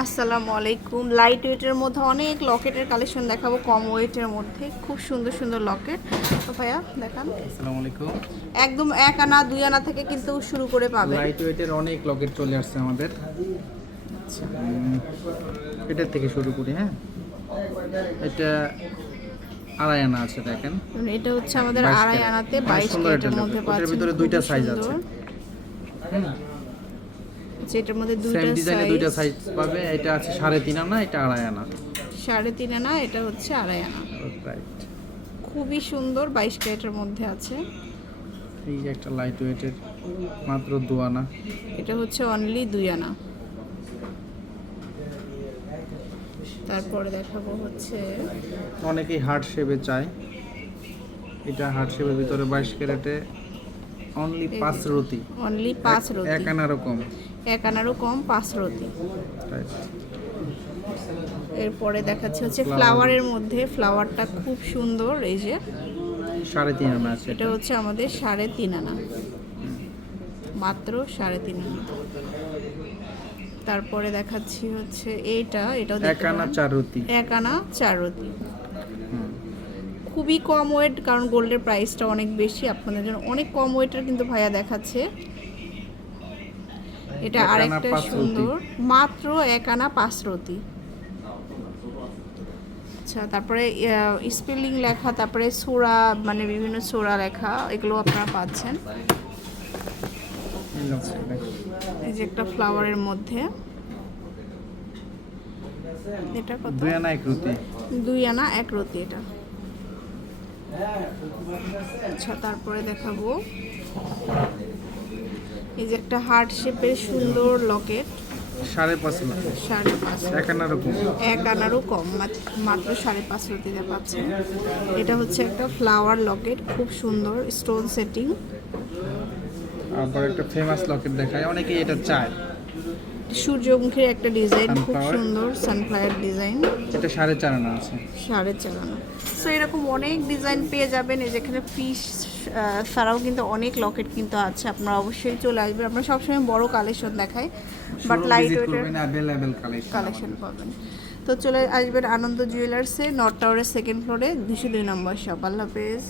আসসালামু আলাইকুম। লাইট ওয়েটের মধ্যে অনেক লকেটের কালেকশন দেখাবো কম ওয়েটের মধ্যে। খুব সুন্দর সুন্দর লকেট। তো ভাইয়া দেখান। আসসালামু আলাইকুম। একদম এক আনা দুই আনা থেকে কিন্তু শুরু করে পাবে। লাইট ওয়েটের অনেক লকেট চলে আসছে আমাদের। এটার থেকে শুরু করি হ্যাঁ? এটা আড়াই আনা আছে দেখেন। মানে এটা হচ্ছে আমাদের আড়াই আনাতে বাইশ ক্যারেটের মধ্যে পাচ্ছেন ভিতরে দুইটা সাইজ। আছে। যেটার মধ্যে সেম দুইটা ডিজাইনে দুইটা সাইজ সাইজ পাবে এটা আছে সাড়ে তিন আনা এটা আড়াই আনা। সাড়ে তিন আনা এটা হচ্ছে আড়াই আনা। রাইট খুবই সুন্দর বাইশ ক্যারেটের মধ্যে আছে। এই যে একটা লাইট ওয়েটের মাত্র দু আনা। এটা হচ্ছে অনলি দুই আনা। তারপরে দেখাবো হচ্ছে অনেকেই হার্ট শেপে চায়। এটা হার্ট শেপের ভিতরে বাইশ ক্যারেটে অনলি পাঁচ রতি অনলি পাঁচ রতি এক আনারও কম। এক আনারও কম পাঁচ রতি এরপরে দেখাচ্ছে হচ্ছে. ফ্লাওয়ারের মধ্যে। ফ্লাওয়ারটা খুব সুন্দর এই যে। সাড়ে তিন আনা আছে। এটা হচ্ছে আমাদের সাড়ে তিন আনা। মাত্র সাড়ে তিন আনা। তারপরে দেখাচ্ছি হচ্ছে এইটা। এটাও এক আনা চার রতি এক আনা চার রতি। খুবই কম ওয়েট কারণ গোল্ডের প্রাইসটা অনেক বেশি। আপনাদের জন্য অনেক কম ওয়েটের কিন্তু ভাইয়া দেখাচ্ছে। এটা আরেকটা সুন্দর। মাত্র এক আনা পাঁচ রতি আচ্ছা তারপরে স্পেলিং লেখা তারপরে সোরা মানে বিভিন্ন সোরা লেখা এগুলো আপনারা পাচ্ছেন। এই এই যে একটা ফ্লাওয়ারের মধ্যে। এটা কত? দুই আনা এক রতি দুই আনা এক রতি এটা। আচ্ছা তারপরে দেখাবো। এই যে একটা হার্ট শেপের সুন্দর লকেট। সাড়ে পাঁচ লাখ। সাড়ে পাঁচ এক আনারও কম। এক আনারও কম মাত- মাত্র সাড়ে পাঁচ রতিতে পাচ্ছেন এটা হচ্ছে একটা ফ্লাওয়ার লকেট খুব সুন্দর স্টোন সেটিং আবার একটা ফেমাস লকেট দেখায় অনেকেই এটা চায়। সূর্যমুখীর একটা ডিজাইন খুব সুন্দর সানফ্লাওয়ার ডিজাইন এটা সাড়ে চার আনা আছে। সাড়ে চালানো সো এরকম অনেক ডিজাইন পেয়ে যাবেন। এই যেখানে ফিশ ছাড়াও কিন্তু অনেক লকেট কিন্তু আছে। আপনারা অবশ্যই চলে আসবেন। আমরা সবসময় বড় কালেকশন দেখাই বাট লাইট ওয়েটের কালেকশন পাবেন। তো চলে আসবেন আনন্দ জুয়েলার্সে নর্থ টাওয়ারের সেকেন্ড ফ্লোরে দুশো দুই নম্বর শপ আল্লাহ হাফেজ।